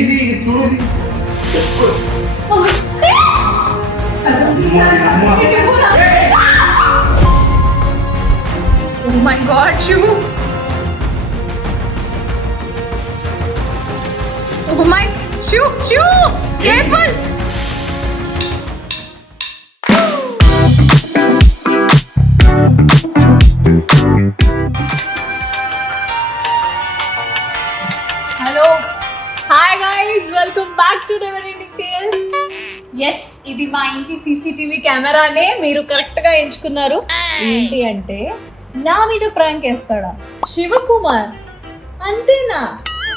ఏంటిది చూడు. Oh my God, Shivu! Oh my, Shivu! Careful! Hello, hi guys, welcome back to Never Ending Tales. Yes, ఇది మా ఇంటి CCTV కెమెరానే మీరు correct గా ఎంచుకున్నారు. ఏంటి అంటే నా మీద ప్రాంక్ వేస్తాడా శివకుమార్? అంతేనా?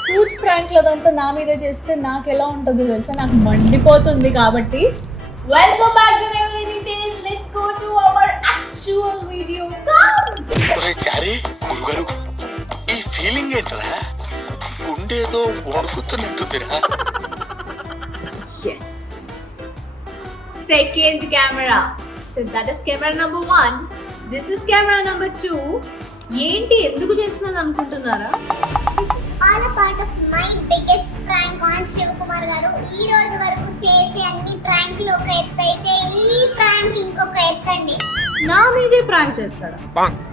టూచ్ ప్రాంక్ లదంతా నా మీద చేస్తే నాకు ఎలా ఉంటుందో తెలుసా? నాకు మండిపోతుంది. కాబట్టి welcome back to never ending tales. Let's go to our actual video. ఒరే చారి గురుగారు, ఈ ఫీలింగ్ ఏంట్రా? ఉండేదో వణుకుతున్నట్టుందిరా. yes, second camera, so that is camera number 1. This is camera number 2. ఏంటి ఎందుకు చేస్తున్నాను అనుకుంటున్నారా? This is all a part of my biggest prank on Shivakumar గారు. ఈ రోజు వరకు చేసే అన్ని ప్రాంక్లు ఒక ఎత్తు అయితే ఈ ప్రాంక్ ఇంకొక ఎత్తండి. నా మీదే ప్రాంక్ చేస్తాడా?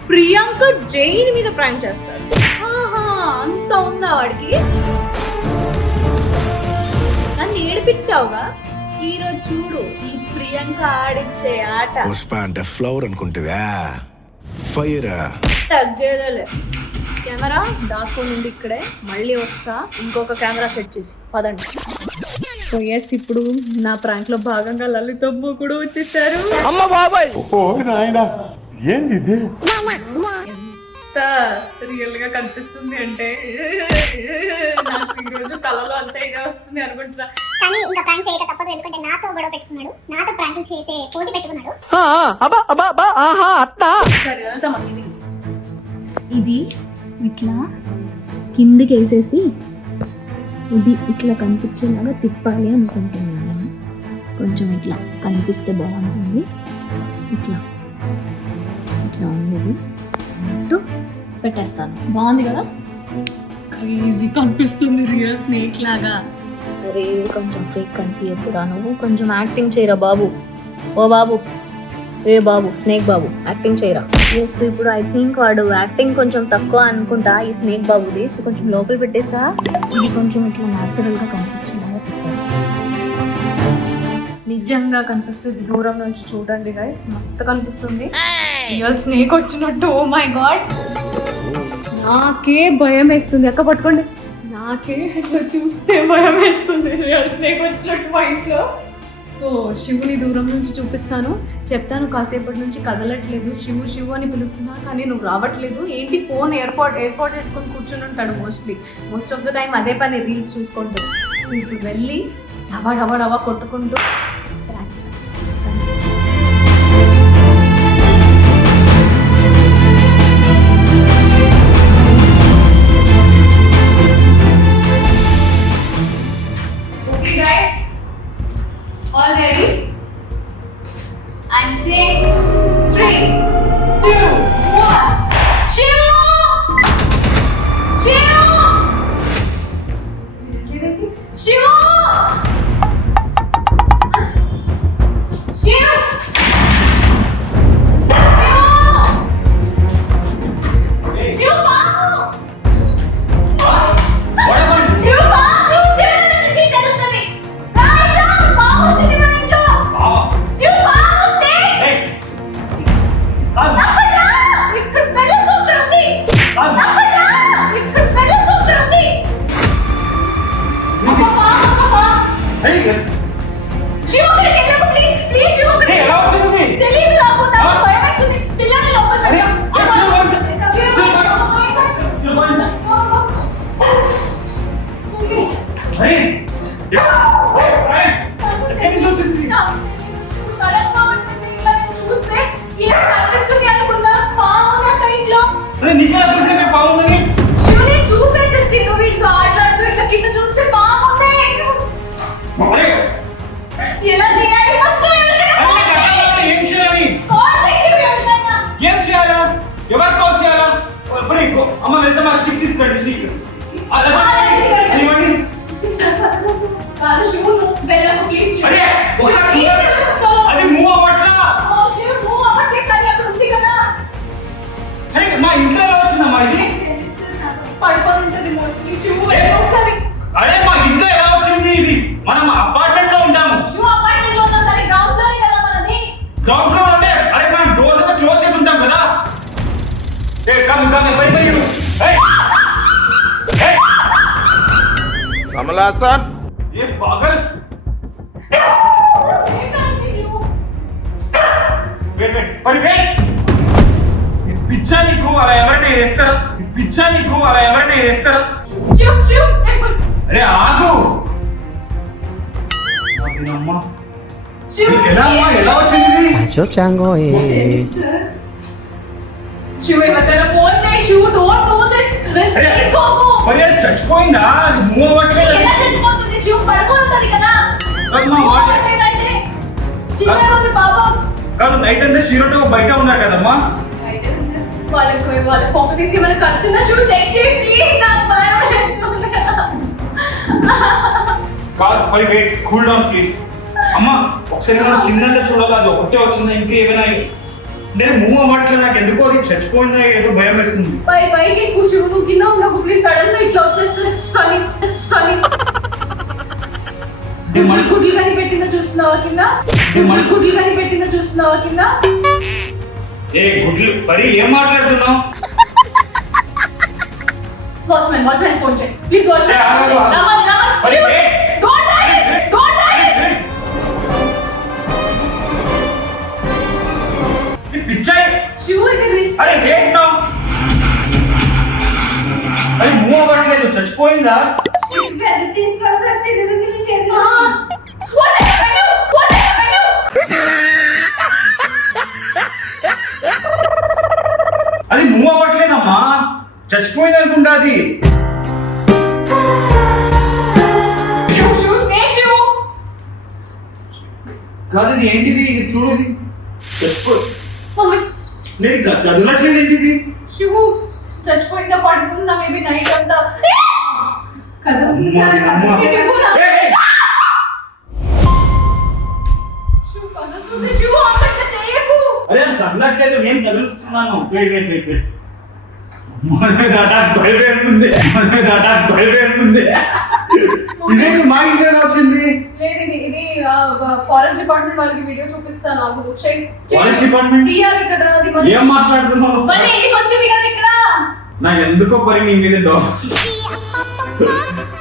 ప్రియాంక జైన్ మీద ప్రాంక్ చేస్తాడు. ఆహా, అంత ఉందా వాడికి? నన్ను ఏడిపించావుగా. ఈ రోజు చూడు ఈ ప్రియాంక ఆడించే ఆట. పుష్ప అంటే ఫ్లవర్ అనుకుంటువా? ఫైర్ తగ్గేదలే. కెమెరా దాక్కుని నుండి ఇక్కడే మళ్ళీ వస్తా ఇంకొక కెమెరా సెట్ చేసి పదండి. సో ఎస్, ఇప్పుడు నా ప్రాంక్ లో భాగంగా లలితమ్మ కూడా వచ్చేసారు. అమ్మ బాబాయ్, ఓ నాయనా, ఏంది ఇది? ఎంత రియల్ గా కనిపిస్తుంది అంటే నాకు ఈ రోజు కళలో అంత ఇదే వస్తుంది అనుకుంటున్నా. కానీ ఇంకా ప్రాంక్ చేయక తప్పదు, ఎందుకంటే నాతో గొడవ పెట్టుకున్నాడు, నాతో ప్రాంకులు చేసే పోటీ పెట్టుకున్నాడు. సరే వెళ్తామా? ఇది ఇట్లా కిందికి వేసేసి ఇది ఇట్లా కనిపించేలాగా తిప్పాలి అనుకుంటున్నాను. కొంచెం ఇట్లా కనిపిస్తే బాగుంటుంది. ఇట్లా ఇట్లా ఉండేది అన్నట్టు పెట్టేస్తాను. బాగుంది కదా? క్రేజీ కనిపిస్తుంది, రియల్ స్నేక్ లాగా. అరే కొంచెం ఫేక్ కనిపించద్దురా, నువ్వు కొంచెం యాక్టింగ్ చేయరా బాబు. ఓ బాబు, ఏ బాబు, స్నేక్ బాబు, యాక్టింగ్ చేయరా. ఎస్, ఇప్పుడు ఐ థింక్ వాడు యాక్టింగ్ కొంచెం తక్కువ అనుకుంటా ఈ స్నేక్ బాబుది. సో కొంచెం లోపల పెట్టేసా. ఇది కొంచెం ఇట్లా న్యాచురల్గా కనిపించేలాగా తిప్పేస్తా. నిజంగా కనిపిస్తుంది దూరం నుంచి చూడండి గైస్, మస్తు కనిపిస్తుంది. రియల్ స్నేక్ వచ్చినట్టు. ఓ మై గాడ్, నాకే భయం వేస్తుంది. అక్క పట్టుకోండి. నాకే ఇట్లా చూస్తే భయం వేస్తుంది రియల్ స్నేక్ వచ్చినట్టు మా ఇంట్లో. సో శివుని దూరం నుంచి చూపిస్తాను, చెప్తాను కాసేపటి నుంచి కదలట్లేదు, శివు శివు అని పిలుస్తున్నా కానీ నువ్వు రావట్లేదు. ఏంటి ఫోన్ ఎయిర్పోర్ట్ చేసుకొని కూర్చొని ఉంటాడు మోస్ట్ ఆఫ్ ద టైం అదే పని, రీల్స్ చూసుకుంటూ. సో ఇప్పుడు వెళ్ళి డబా డబా డబా కొట్టుకుంటూ ప్రాంక్ స్టార్ట్ చేస్తాను. All ready? And say 3, 2, 1. Shivu! Shivu! Shivu! Shivu! Shivu! బాబు! శివు బాబు! చూడండి తెలుస్తుంది. రా బాబు వచ్చింది మన ఇంట్లో. శివు బాబు స్టే. అబ్బా ఇక్కడ బెల్ల కుక్కర్ ఉంది. అబ్బా ఇక్కడ బెల్ల కుక్కర్ ఉంది. అబ్బా బాబా. శివు ఇక్కడికి వెళ్ళకు ప్లీజ్ శివు. ఎలా వచ్చింది? తెలీదు నాకు, నాకు భయం వేస్తుంది. పిల్లల్ని లోపల పెట్టు. ఎవరు కాల్ చేయాలా? అమ్మ వెళ్తే మా స్టిక్ తీసుకురండి. స్టిక్ ये पागल वेट वेट पर वेट పిచ్చా నీకు అలా ఎవరైనా వేస్తారా పిచ్చా నీకు అలా ఎవరైనా వేస్తారా అరే ఆగు అమ్మా ఎలా అమ్మా ఎలా వచ్చింది Yo chango మరి అది చచ్చిపోయిందా అది మూవ్ అవ్వట్లేదు కాదు నైట్ అంతా షీరోతో బయట ఉన్నారు కదమ్మా వాళ్ళ పొగ తీసి మన ఖర్చున్న షూ చెక్ చేయి ప్లీజ్ నాకు భయం వేస్తుంది కాదు మరి వెయిట్ కూల్ డౌన్ ప్లీజ్ అమ్మా ఒకసారి మనం కింద చూడాలి అది ఒకటే వచ్చిందా ఇంకా ఏమైనా నేను మూవ్ అవ్వట్లేదు నాకు ఎందుకో అది చచ్చిపోయిందా ఏదో భయం వేస్తుంది పైకి ఖుషి నువ్వు కింద ఉండకు ప్లీజ్ సడన్ గా ఇట్లా వచ్చేస్తే సని గుడ్లు కానీ పెట్టిందా చూస్తున్నావా కింద గుడ్లు కానీ పెట్టిందా చూస్తున్నావా కింద ఏ గుడ్లు మరి ఏం మాట్లాడుతున్నావు వాచ్మెన్ ఫోన్ చేయి ప్లీజ్ వాచ్మెన్ డోంట్ పిచ్చాయి షూ ఇది రిస్క్ అరే వెయిట్ నో అది మూవ్ అవ్వట్లేదు చచ్చిపోయిందా అది మూవ్ అవ్వట్లేదమ్మా చచ్చిపోయింది అనుకుంటా అది కాదు ఇది ఏంటిది ఇది చూడు ఇది లేదు కదలట్లేదు ఏంటిది చచ్చిపోయిందా పడుకుందా మేబీ నైట్ అంతా అరే కదలట్లేదు నేను కదులుస్తున్నాను భయపేస్తుంది ఇదేంటి మా ఇంట్లో వచ్చింది లేదు ఇది ఫారెస్ట్ డిపార్ట్మెంట్ వాళ్ళకి వీడియో చూపిస్తాను నాకు ఫారెస్ట్ డిపార్ట్మెంట్ తీయాలి కదా అది ఏం మాట్లాడుతున్నావు మళ్ళీ ఇంటికి వచ్చింది కదా ఇక్కడ నాకు ఎందుకో పరి మీ మీద డౌట్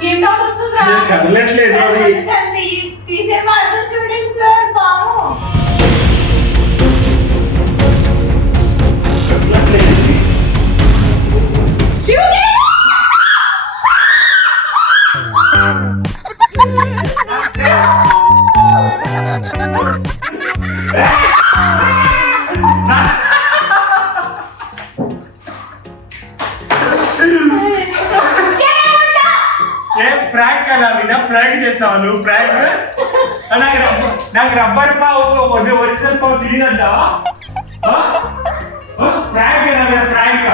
ఏం డౌట్ వస్తుందా కదలట్లేదు అది తీసే మార్గం చూడండి సార్ పాము ప్రాంక్ చేస్తావా నువ్వు ప్రాంక్ నాకు రబ్బర్ పావు ఒరిజినల్ పావు తెలియదంటావా ప్రాంక్ ప్రాంక్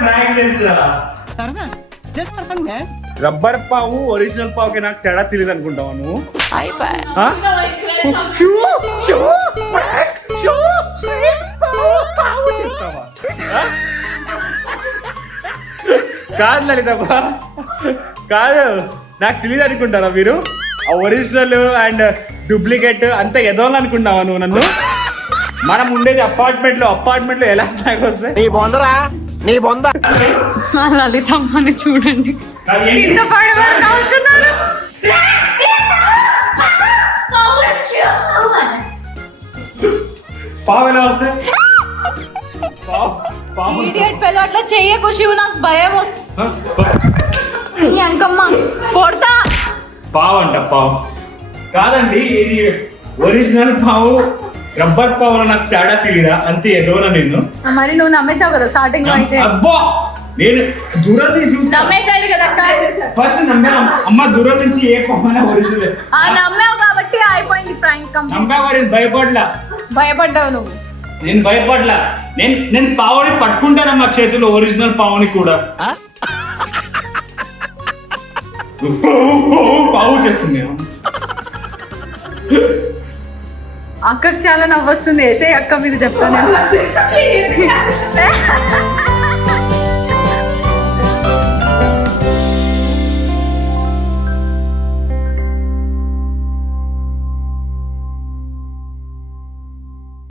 ప్రాంక్ చేస్తా రబ్బర్ పావు ఒరిజినల్ పావుకి నాకు తేడా తెలియదు అనుకుంటావా నువ్వు కాదు లలితమ్మా కాదు నాకు తెలియదు అనుకుంటారా మీరు ఆ ఒరిజినల్ అండ్ డూప్లికేట్ అంతా ఏదో అనుకుంటావా నువ్వు నన్ను మనం ఉండేది అపార్ట్మెంట్ లో ఎలా స్నాక్ వస్తాయి నీ బొంద లలితమ్మని చూడండి కింద పడవని నవ్వుతున్నారు పావు ఎలా వస్తాయి ఇడియట్ ఫెలో అట్లా చెయ్యకు శివు నాకు భయం వస్తుంది అంకమ్మ కొడతా పావు అంట పావు కాదండి ఇది ఒరిజినల్ పావు రబ్బర్ పావు నాకు తేడా తెలియదా అంతే ఎదవనా నేను మరి నువ్వు నమ్మేసావు కదా స్టార్టింగ్ లో అయితే అబ్బా నేను దూరం నుంచి చూసి నమ్మేసాడు కదా ఫస్ట్ నమ్మాను అమ్మ దూరం నుంచి ఏ పావునా ఒరిజినల్ నమ్మావు కాబట్టి అయిపోయింది ప్రాంక్ నమ్మావు నేను భయపడ్డావు నువ్వు నేను భయపడలా నేను పావుని పట్టుకుంటానమ్మా చేతిలో ఒరిజినల్ పావుని కూడా పావు చేస్తుంది అక్కకి చాలా నవ్వొస్తుంది వేసే అక్క మీద చెప్తాను